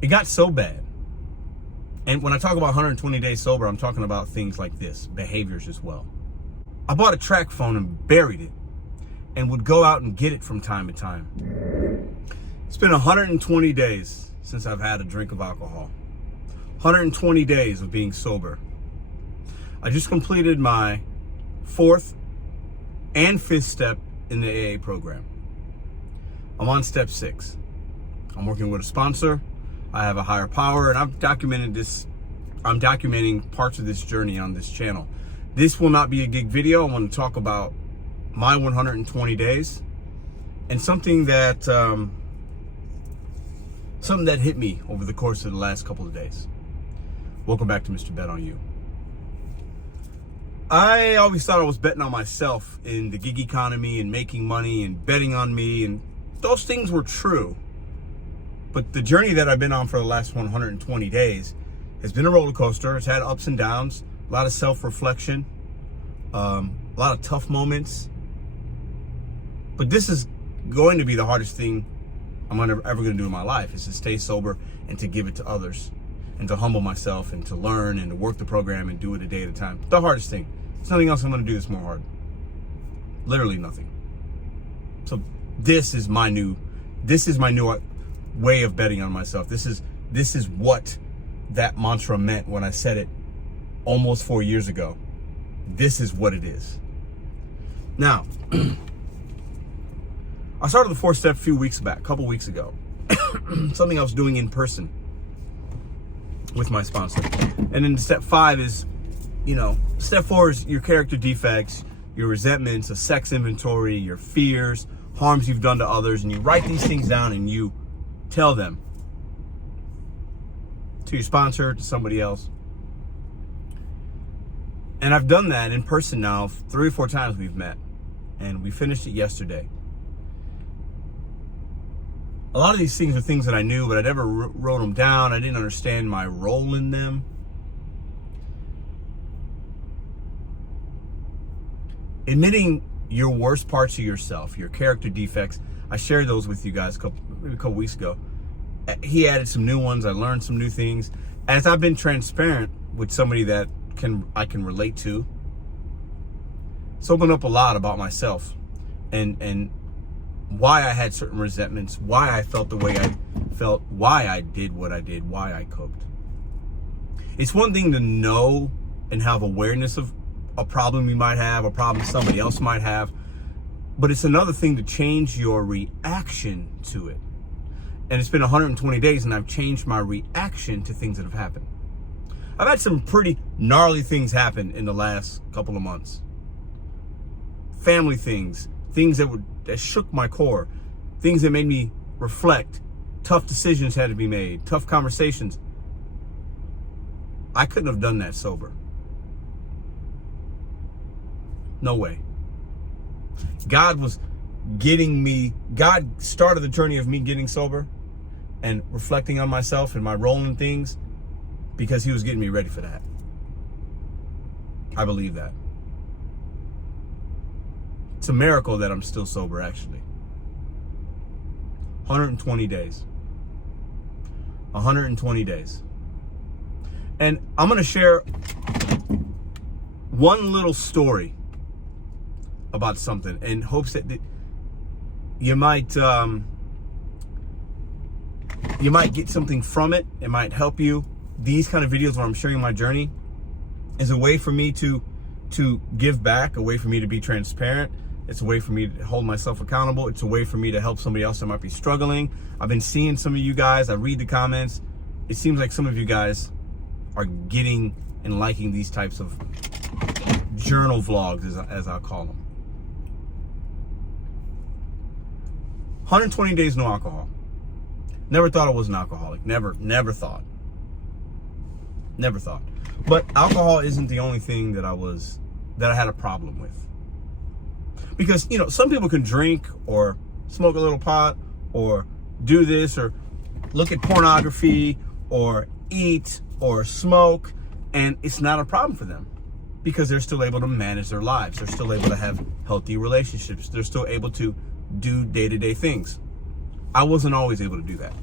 It got so bad. And when I talk about 120 days sober, I'm talking about things like this, behaviors as well. I bought a track phone and buried it and would go out and get it from time to time. It's been 120 days since I've had a drink of alcohol. 120 days of being sober. I just completed my 4th and 5th step in the AA program. I'm on step 6. I'm working with a sponsor. I have a higher power, and I've documented this. I'm documenting parts of this journey on this channel. This will not be a gig video. I want to talk about my 120 days and something that hit me over the course of the last couple of days. Welcome back to Mr.BetonYou. I always thought I was betting on myself in the gig economy and making money and betting on me, and those things were true. But the journey that I've been on for the last 120 days has been a roller coaster. It's had ups and downs, a lot of self-reflection, a lot of tough moments. But this is going to be the hardest thing I'm ever going to do in my life, is to stay sober and to give it to others and to humble myself and to learn and to work the program and do it a day at a time. The hardest thing. There's nothing else I'm going to do that's more hard. Literally nothing. So this is my new way of betting on myself. This is what that mantra meant when I said it almost 4 years ago. This is what it is. Now, I started the 4th step a couple weeks ago. Something I was doing in person with my sponsor. And then step 5 is, step 4 is your character defects, your resentments, a sex inventory, your fears, harms you've done to others, and you write these things down and you tell them to your sponsor, to somebody else. And I've done that in person now 3 or 4 times. We've met, and we finished it yesterday. A lot of these things are things that I knew, but I never wrote them down. I didn't understand my role in them. Admitting your worst parts of yourself, your character defects, I shared those with you guys maybe a couple weeks ago. He added some new ones. I learned some new things. As I've been transparent with somebody that I can relate to, it's opened up a lot about myself and why I had certain resentments, why I felt the way I felt, why I did what I did, why I coped. It's one thing to know and have awareness of a problem you might have, a problem somebody else might have, but it's another thing to change your reaction to it. And it's been 120 days and I've changed my reaction to things that have happened. I've had some pretty gnarly things happen in the last couple of months. Family things that shook my core, things that made me reflect. Tough decisions had to be made, tough conversations. I couldn't have done that sober. No way. God started the journey of me getting sober and reflecting on myself and my role in things because he was getting me ready for that. I believe that. It's a miracle that I'm still sober, actually. 120 days. 120 days. And I'm going to share one little story about something in hopes that you might get something from it. It might help you. These kind of videos where I'm sharing my journey is a way for me to give back, a way for me to be transparent. It's a way for me to hold myself accountable. It's a way for me to help somebody else that might be struggling. I've been seeing some of you guys. I read the comments. It seems like some of you guys are getting and liking these types of journal vlogs, as I'll call them. 120 days no alcohol. Never thought I was an alcoholic. Never thought. Never thought. But alcohol isn't the only thing that I had a problem with. Because, some people can drink or smoke a little pot or do this or look at pornography or eat or smoke, and it's not a problem for them because they're still able to manage their lives. They're still able to have healthy relationships. They're still able to do day-to-day things. I wasn't always able to do that.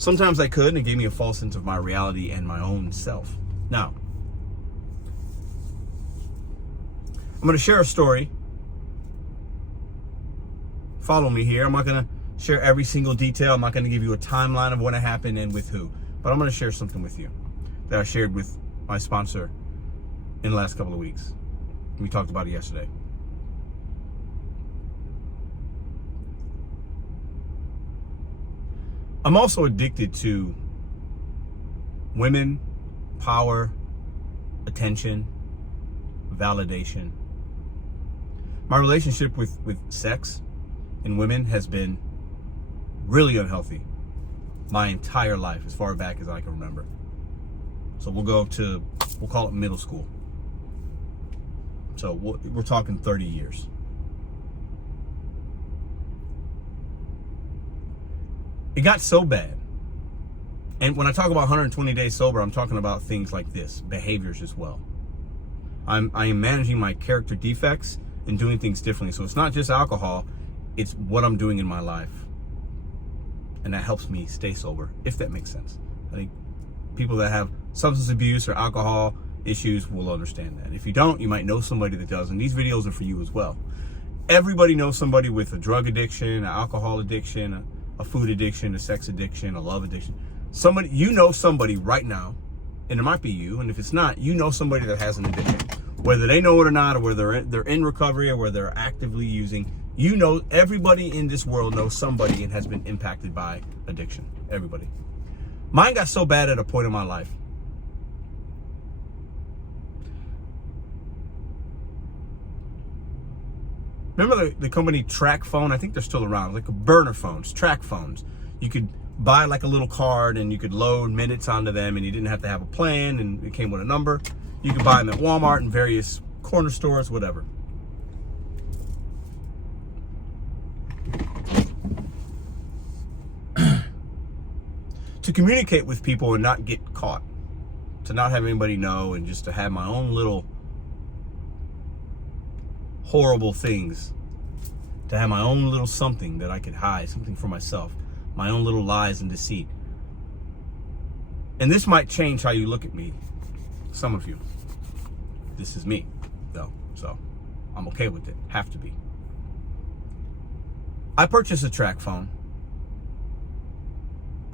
Sometimes I could, and it gave me a false sense of my reality and my own self. Now, I'm going to share a story. Follow me here. I'm not going to share every single detail. I'm not going to give you a timeline of when it happened and with who. But I'm going to share something with you that I shared with my sponsor in the last couple of weeks. We talked about it yesterday. I'm also addicted to women, power, attention, validation. My relationship with sex and women has been really unhealthy my entire life, as far back as I can remember. So we'll call it middle school. So we're talking 30 years. It got so bad. And when I talk about 120 days sober, I'm talking about things like this, behaviors as well. I am managing my character defects and doing things differently. So it's not just alcohol, it's what I'm doing in my life. And that helps me stay sober, if that makes sense. I think people that have substance abuse or alcohol issues will understand that. If you don't, you might know somebody that does. And these videos are for you as well. Everybody knows somebody with a drug addiction, an alcohol addiction, a food addiction, a sex addiction, a love addiction. Somebody, you know somebody right now, and it might be you, and if it's not, you know somebody that has an addiction. Whether they know it or not, or whether they're in recovery or whether they're actively using, you know, everybody in this world knows somebody and has been impacted by addiction. Everybody. Mine got so bad at a point in my life. Remember the company Track Phone? I think they're still around, like burner phones, Track phones. You could buy like a little card and you could load minutes onto them, and you didn't have to have a plan, and it came with a number. You could buy them at Walmart and various corner stores, whatever. To communicate with people and not get caught, to not have anybody know, and just to have my own little horrible things, to have my own little something that I could hide, something for myself, my own little lies and deceit. And this might change how you look at me, some of you. This is me, though, so I'm okay with it. Have to be. I purchased a Track phone,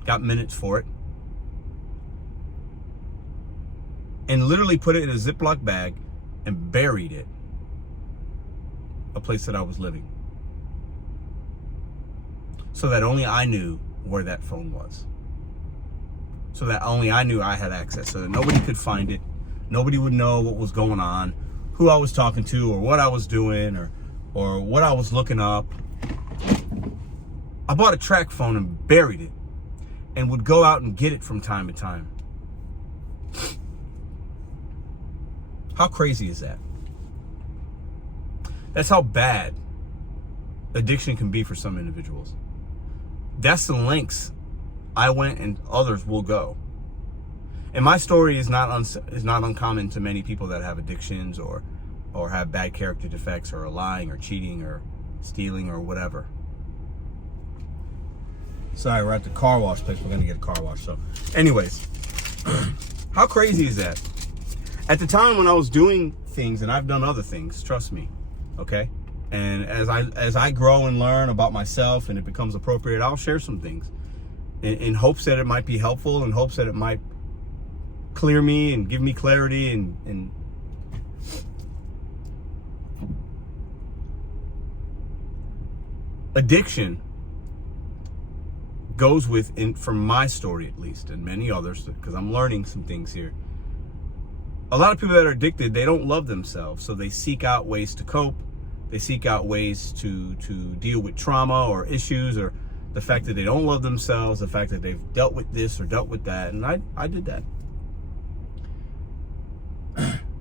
got minutes for it, and literally put it in a Ziploc bag and buried it a place that I was living, so that only I knew where that phone was, so that only I knew I had access, so that nobody could find it, nobody would know what was going on, who I was talking to, or what I was doing, or what I was looking up. I bought a Track phone and buried it, and would go out and get it from time to time. How crazy is that? That's how bad addiction can be for some individuals. That's the lengths I went and others will go. And my story is not uncommon to many people that have addictions or have bad character defects, or are lying or cheating or stealing or whatever. Sorry, we're at the car wash place. We're going to get a car wash. So anyways, how crazy is that? At the time when I was doing things, and I've done other things, trust me, okay? And as I grow and learn about myself and it becomes appropriate, I'll share some things in hopes that it might be helpful, in hopes that it might clear me and give me clarity and addiction goes with, from my story at least, and many others, because I'm learning some things here. A lot of people that are addicted, they don't love themselves, so they seek out ways to cope. They seek out ways to deal with trauma or issues, or the fact that they don't love themselves, the fact that they've dealt with this or dealt with that, and I did that.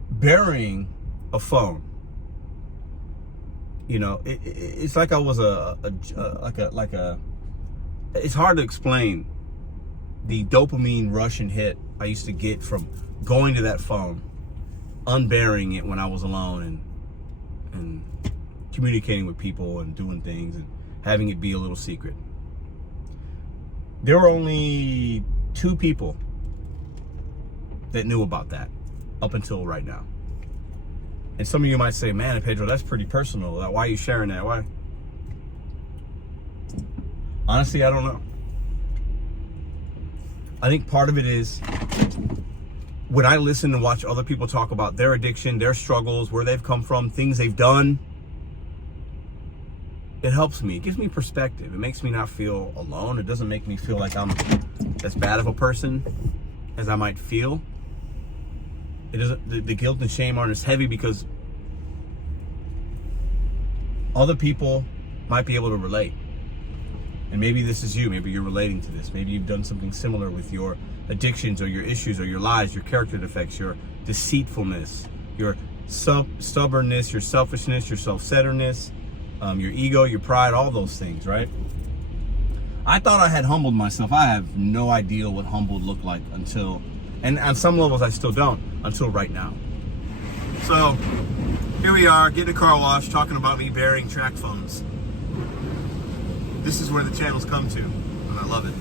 Burying a phone, you know, it's like I was it's hard to explain the dopamine rush and hit I used to get from going to that phone, unburying it when I was alone, and communicating with people and doing things and having it be a little secret. There were only 2 people that knew about that up until right now. And some of you might say, man, Pedro, that's pretty personal. Why are you sharing that? Why? Honestly, I don't know. I think part of it is when I listen and watch other people talk about their addiction, their struggles, where they've come from, things they've done, it helps me. It gives me perspective. It makes me not feel alone. It doesn't make me feel like I'm as bad of a person as I might feel. It doesn't. The guilt and shame aren't as heavy because other people might be able to relate. And maybe this is you. Maybe you're relating to this. Maybe you've done something similar with your addictions or your issues or your lies, your character defects, your deceitfulness, your stubbornness, your selfishness, your self-centeredness, your ego, your pride, all those things, right? I thought I had humbled myself. I have no idea what humbled looked like until, and on some levels I still don't, until right now. So here we are, getting a car wash, talking about me burying track phones. This is where the channel's come to, and I love it.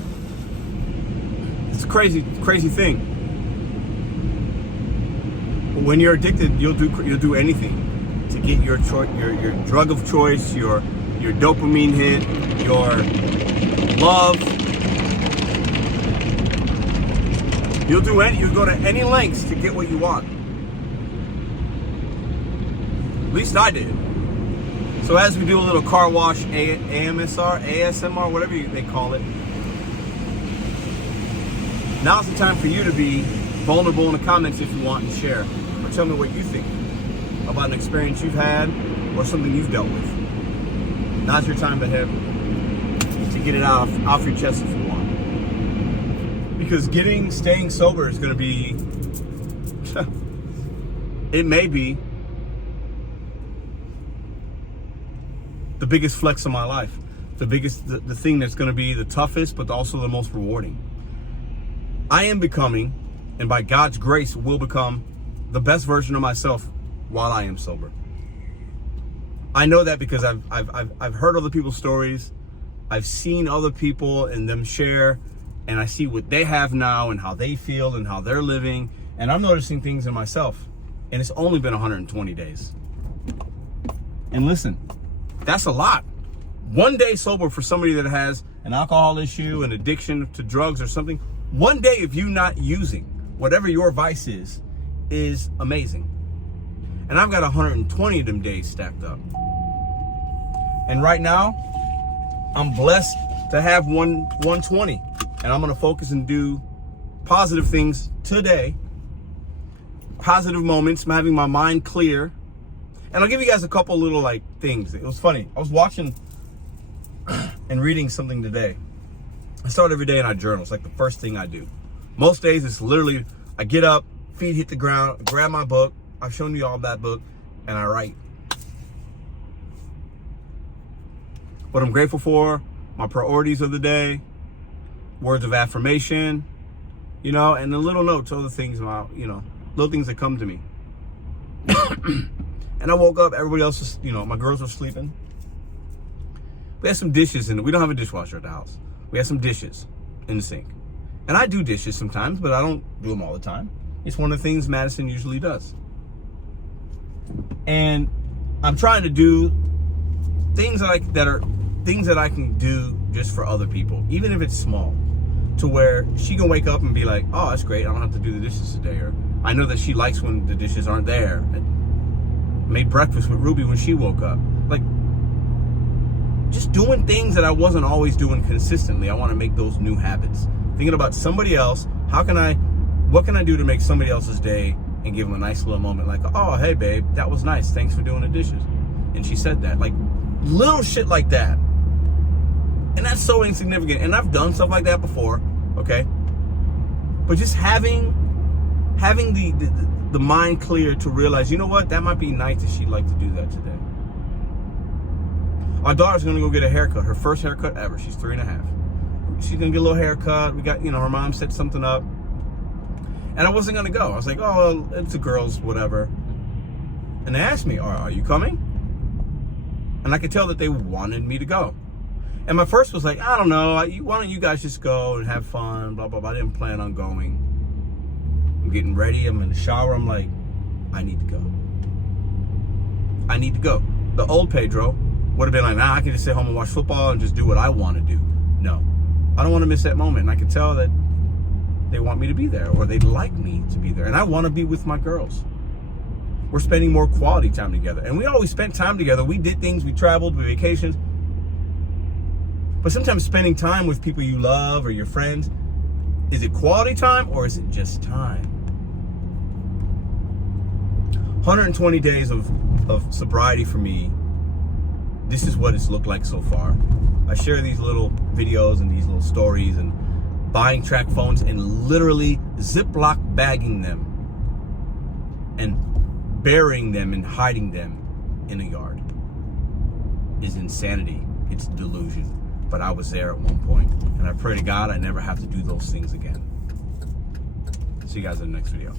It's a crazy, crazy thing. When you're addicted, you'll do anything to get your drug of choice, your dopamine hit, your love. You'll go to any lengths to get what you want. At least I did. So as we do a little car wash, ASMR, whatever they call it, now's the time for you to be vulnerable in the comments if you want and share. Or tell me what you think about an experience you've had or something you've dealt with. Now's your time to get it off your chest if you want. Because staying sober is going to be, it may be the biggest flex of my life. The thing that's going to be the toughest, but also the most rewarding. I am becoming, and by God's grace will become, the best version of myself while I am sober. I know that because I've heard other people's stories. I've seen other people and them share, and I see what they have now and how they feel and how they're living, and I'm noticing things in myself. And it's only been 120 days. And listen, that's a lot. 1 day sober for somebody that has an alcohol issue, an addiction to drugs or something. 1 day of you not using whatever your vice is amazing. And I've got 120 of them days stacked up. And right now, I'm blessed to have 120. And I'm gonna focus and do positive things today. Positive moments, I'm having my mind clear. And I'll give you guys a couple little things. It was funny. I was watching and reading something today. I start every day and I journal. It's like the first thing I do. Most days it's literally, I get up, feet hit the ground, grab my book. I've shown you all that book, and I write. What I'm grateful for, my priorities of the day, words of affirmation, and the little notes, other things, little things that come to me. And I woke up, everybody else was, my girls were sleeping. We had some dishes in it. We don't have a dishwasher at the house. We had some dishes in the sink. And I do dishes sometimes, but I don't do them all the time. It's one of the things Madison usually does. And I'm trying to do things that are things that I can do just for other people, even if it's small, to where she can wake up and be like, oh, that's great, I don't have to do the dishes today. Or I know that she likes when the dishes aren't there. I made breakfast with Ruby when she woke up. Just doing things that I wasn't always doing consistently. I want to make those new habits. Thinking about somebody else, what can I do to make somebody else's day and give them a nice little moment, like, oh, hey babe, that was nice, thanks for doing the dishes. And she said that, little shit like that. And that's so insignificant. And I've done stuff like that before, okay? But just having the mind clear to realize, you know what, that might be nice if she'd like to do that today. Our daughter's gonna go get a haircut, her first haircut ever. She's 3.5. She's gonna get a little haircut. We got, her mom set something up. And I wasn't gonna go. I was like, oh, it's the girls, whatever. And they asked me, are you coming? And I could tell that they wanted me to go. And my first was like, I don't know, why don't you guys just go and have fun, blah, blah, blah. I didn't plan on going. I'm getting ready, I'm in the shower, I'm like, I need to go. I need to go. The old Pedro would have been like, nah, I can just sit home and watch football and just do what I want to do. No, I don't want to miss that moment. And I can tell that they want me to be there, or they'd like me to be there. And I want to be with my girls. We're spending more quality time together. And we always spent time together. We did things, we traveled, we vacations. But sometimes spending time with people you love or your friends, is it quality time or is it just time? 120 days of sobriety for me, this is what it's looked like so far. I share these little videos and these little stories and buying track phones and literally Ziploc bagging them and burying them and hiding them in a yard is insanity. It's delusion. But I was there at one point, and I pray to God I never have to do those things again. See you guys in the next video.